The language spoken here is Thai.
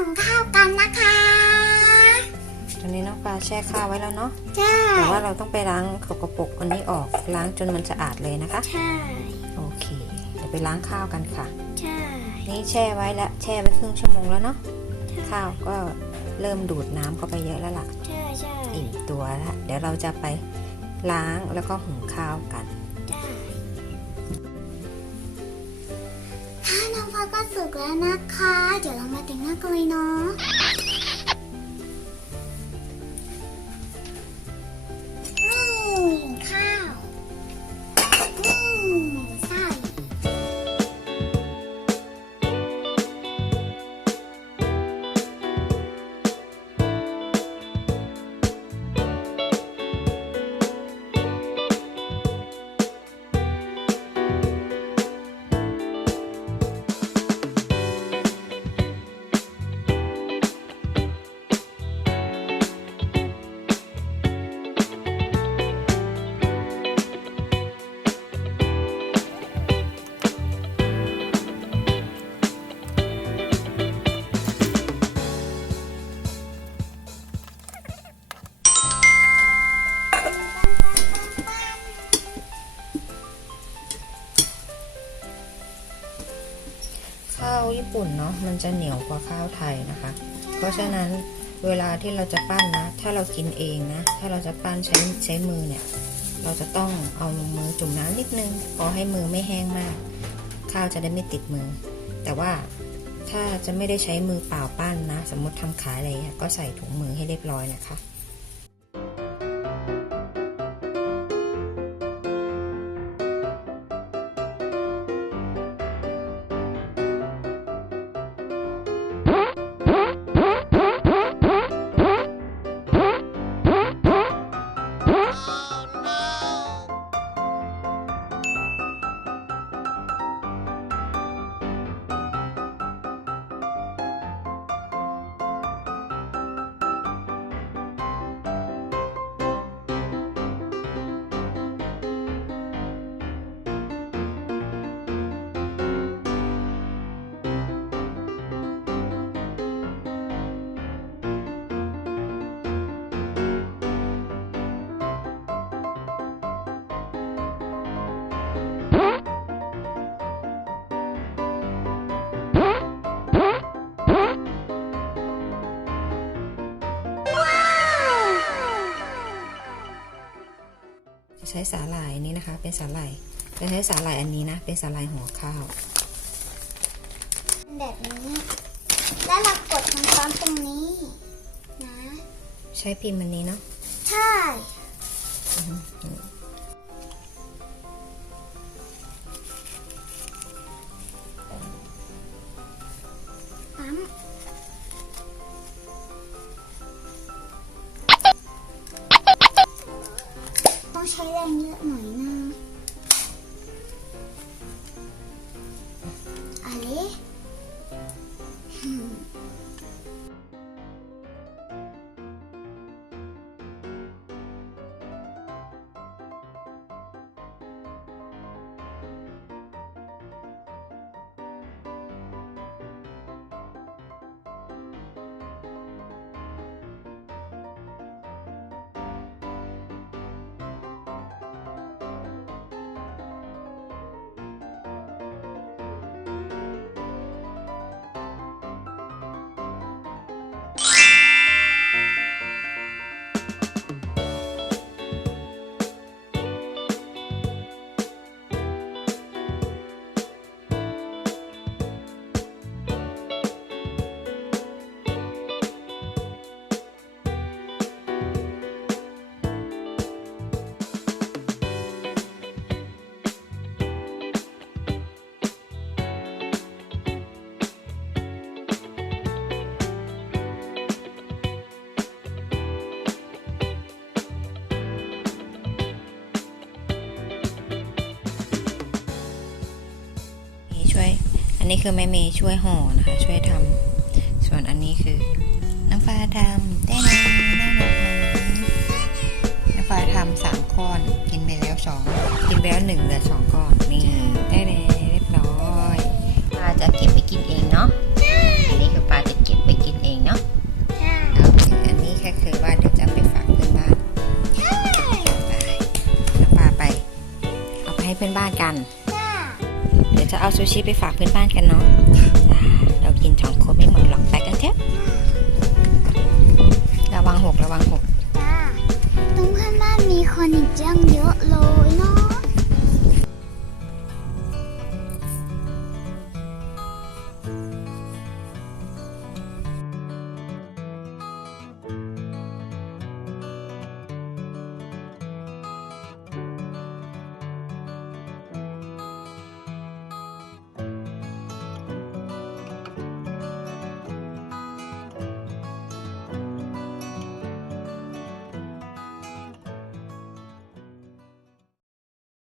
หุงข้าวกันนะคะตอนนี้น้องปลาแช่ข้าวไว้แล้วเนาะใช่แต่ว่าเราต้องไปล้างขกปรกอันนี้ออกล้างจนมันสะอาดเลยนะคะ ใช่ โอเค เดี๋ยวไปล้างข้าวกันค่ะ ใช่ นี่แช่ไว้แล้วแช่ไว้ครึ่งชั่วโมงแล้วเนาะ ข้าวก็เริ่มดูดน้ำเข้าไปเยอะแล้วล่ะ ใช่ใช่อิ่มตัวแล้ว เดี๋ยวเราจะไปล้างแล้วก็หุงข้าวกัน ก็สุกแล้วนะคะ เดี๋ยวเรามาแต่งหน้ากันเลยเนาะ ปุ่นเนาะมันจะเหนียวกว่าข้าวไทยนะคะ เพราะฉะนั้นเวลาที่เราจะปั้นนะ ถ้าเรากินเองนะ ถ้าเราจะปั้นใช้ใช้มือเนี่ย เราจะต้องเอามือจุ่มน้ำนิดนึงพอให้มือไม่แห้งมาก ข้าวจะได้ไม่ติดมือ แต่ว่าถ้าจะไม่ได้ใช้มือเปล่าปั้นนะ สมมติทำขายอะไรก็ใส่ถุงมือให้เรียบร้อยนะคะ ใช้สาหร่ายนี้นะคะ เป็นสาหร่ายจะใช้สาหร่ายอันนี้นะ เป็นสาหร่ายหัวข้าว แบบนี้ แล้วเรากดทางซ้อนตรงนี้นะ ใช้พิมพ์อันนี้เนาะ ใช่ นี้คือแม่เมย์ช่วยห่อนะคะ ช่วยทำส่วนอันนี้คือน้ำฟ้าทำได้นะน่ารักนะน้ำฟ้าทำสามก้อน กินไปแล้วสองกินไปแล้วหนึ่งเหลือสองก้อนนี่ได้แล้วเรียบร้อยปลาจะเก็บไปกินเองเนาะอันนี้คือปลาจะเก็บไปกินรือว่าเดี๋ยวจะไปฝากเพื่อนบ้านไปแล้วปาไป เอาไปให้เพื่อนบ้านกัน จะเอาซูชิไปฝากเพื่อนบ้านกันเนาะอ่าเรากินสองคนไม่หมดหรอกไปกันเถอะระวังหกระวังหกจ้าตรงเพื่อนบ้านมีคนอีกจังเยอะเลย